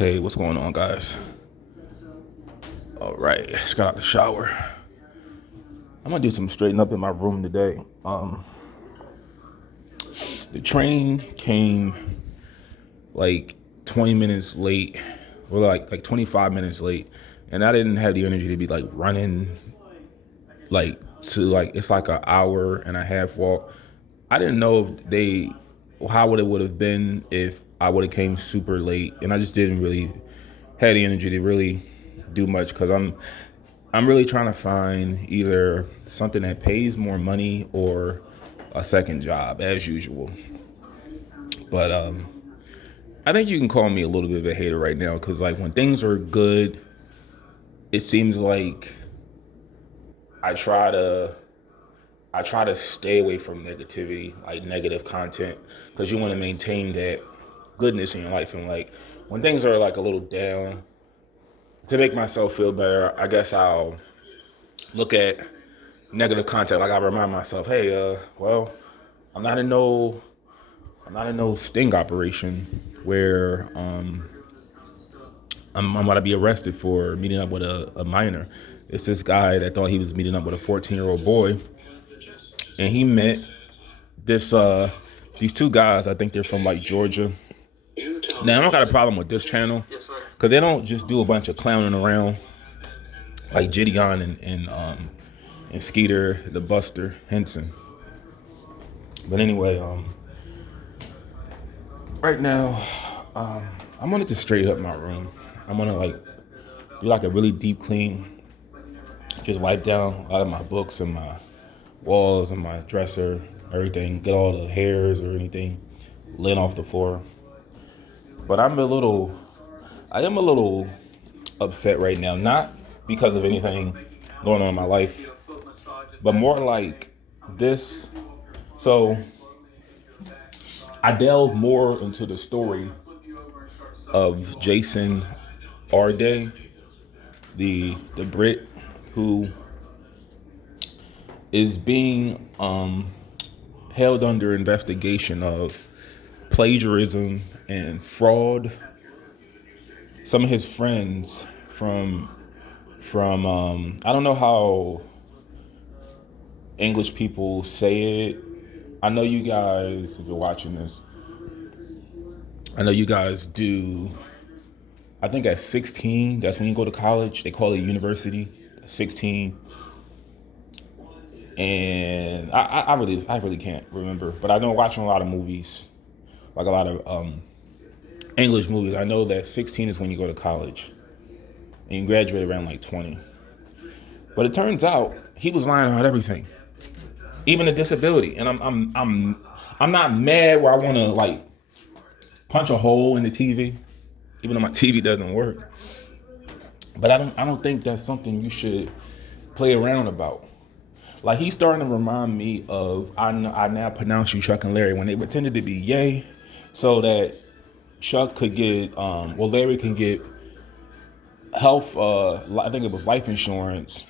Hey, what's going on, guys? All right, just got out the shower. I'm gonna do some straightening up in my room today. The train came like 20 minutes late, or like 25 minutes late, and I didn't have the energy to be like running to it's like an hour and a half walk. I didn't know if how it would have been if I would have came super late, and I just didn't really have the energy to really do much because I'm really trying to find either something that pays more money or a second job as usual. But I think you can call me a little bit of a hater right now because like when things are good, it seems like I try to I try to stay away from negativity, like negative content, because you want to maintain that goodness in your life. And like when things are like a little down, to make myself feel better, I guess I'll look at negative content. Like I remind myself, hey, well, I'm not in no, I'm not in no sting operation where I'm about to be arrested for meeting up with a minor. It's this guy that thought he was meeting up with a 14-year-old boy, and he met this these two guys. I think they're from like Georgia. Now I don't got a problem with this channel because they don't just do a bunch of clowning around like Gideon and Skeeter the Buster Henson. But anyway, right now, I'm gonna just straight up my room. I'm gonna like do like a really deep clean, just wipe down a lot of my books and my walls and my dresser, everything, get all the hairs or anything lint off the floor. But I am a little upset right now, not because of anything going on in my life, but more like this. So I delve more into the story of Jason Arday, the Brit who is being held under investigation of plagiarism and fraud. Some of his friends from I don't know how English people say it. I know you guys, if you're watching this, I know you guys do. I think at 16, that's when you go to college. They call it university. 16, and I really can't remember. But I know watching a lot of movies, like a lot of English movies. I know that 16 is when you go to college, and you graduate around like 20. But it turns out he was lying about everything, even the disability. And I'm not mad where I want to like punch a hole in the TV, even though my TV doesn't work. But I don't think that's something you should play around about. Like he's starting to remind me of I now pronounce you Chuck and Larry when they pretended to be Yay, so that Chuck could get Larry can get health. I think it was life insurance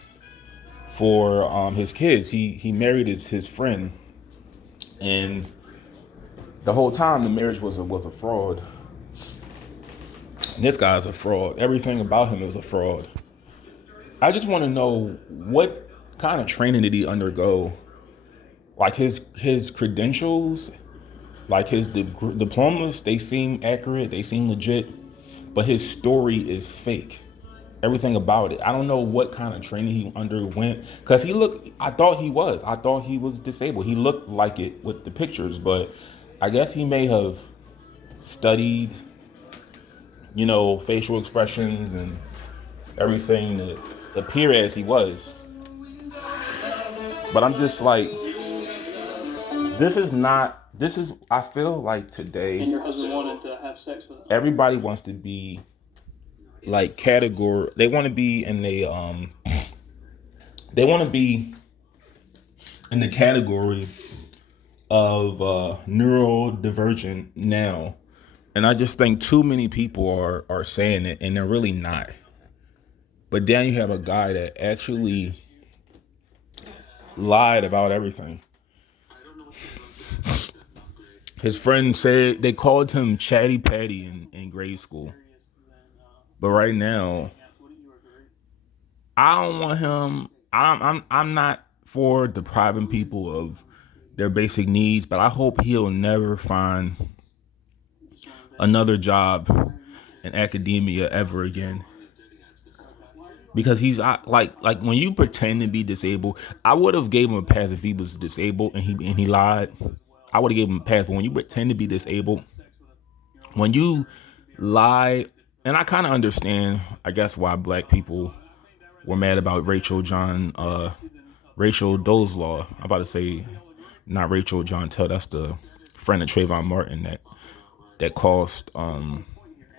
for his kids. He married his friend, and the whole time the marriage was a fraud. And this guy's a fraud. Everything about him is a fraud. I just want to know what kind of training did he undergo? Like his credentials, like his diplomas, they seem accurate, they seem legit, but his story is fake. Everything about it. I don't know what kind of training he underwent because I thought he was disabled. He looked like it with the pictures, but I guess he may have studied, facial expressions and everything to appear as he was. But I'm just like, I feel like today, and your husband wanted to have sex with him. Everybody wants to be like category, they want to be in they want to be in the category of neurodivergent now. And I just think too many people are saying it and they're really not. But then you have a guy that actually lied about everything. His friend said they called him Chatty Patty in grade school. But right now, I don't want him. I'm not for depriving people of their basic needs, but I hope he'll never find another job in academia ever again. Because he's like when you pretend to be disabled, I would have gave him a pass if he was disabled and he lied. I would have gave him a pass. But when you pretend to be disabled, when you lie, and I kind of understand, I guess, why black people were mad about Rachel Dolezal. I'm about to say not Rachel John Tell. That's the friend of Trayvon Martin that cost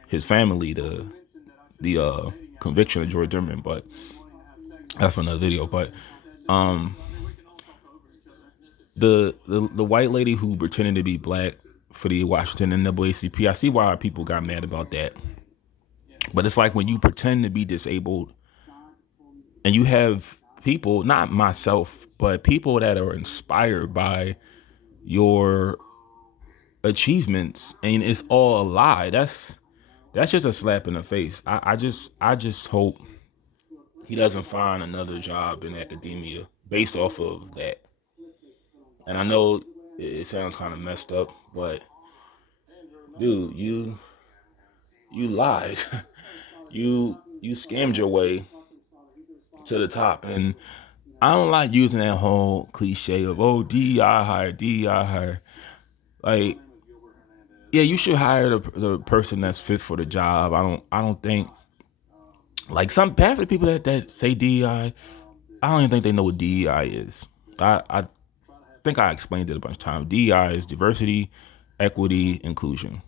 his family the conviction of George Zimmerman. But that's for another video. But um, the white lady who pretended to be black for the Washington NAACP, I see why people got mad about that. But it's like when you pretend to be disabled and you have people, not myself, but people that are inspired by your achievements, and it's all a lie. That's just a slap in the face. I just hope he doesn't find another job in academia based off of that. And I know it sounds kind of messed up, but dude, you lied. You scammed your way to the top, and I don't like using that whole cliche of DEI hire, DEI hire. Like, yeah, you should hire the person that's fit for the job. I don't think like some half of the people that say DEI, I don't even think they know what DEI is. I think I explained it a bunch of times. DEI is diversity, equity, inclusion.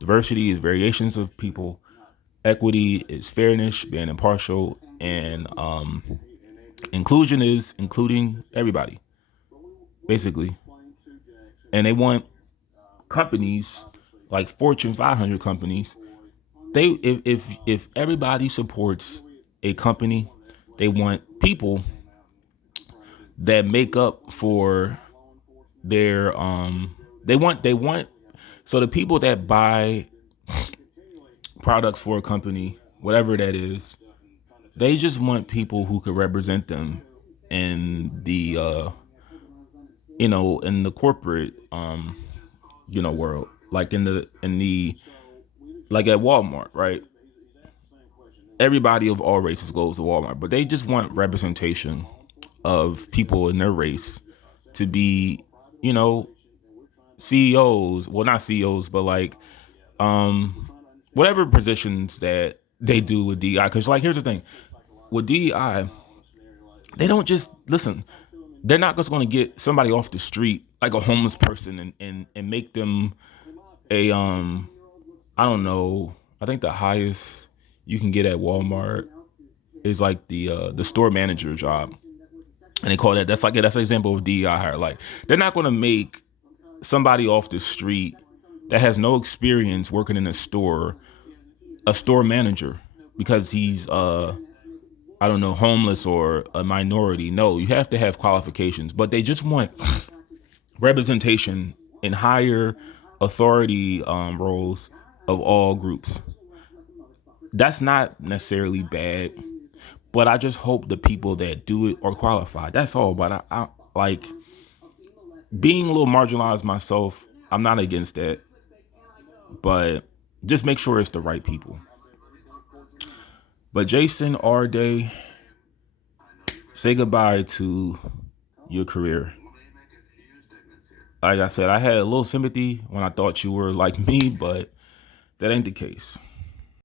Diversity is variations of people. Equity is fairness, being impartial, and inclusion is including everybody, basically. And they want companies like Fortune 500 companies. They if everybody supports a company, they want people that make up for their they want so the people that buy products for a company, whatever that is, they just want people who could represent them in the in the corporate world, like in the like at Walmart, right? Everybody of all races goes to Walmart, but they just want representation of people in their race to be, you know, CEOs. Well, not CEOs, but like whatever positions that they do with DEI. Because like here's the thing, with DEI, they don't just listen. They're not just going to get somebody off the street like a homeless person and make them a I don't know. I think the highest you can get at Walmart is like the store manager job, and they call that's an example of DEI hire. Like they're not going to make somebody off the street that has no experience working in a store manager because he's I don't know, homeless or a minority. No, you have to have qualifications, but they just want representation in higher authority roles of all groups. That's not necessarily bad, but I just hope the people that do it are qualified. That's all. But I like being a little marginalized myself. I'm not against that, but just make sure it's the right people. But Jason R. Day, say goodbye to your career. Like I said, I had a little sympathy when I thought you were like me, but that ain't the case.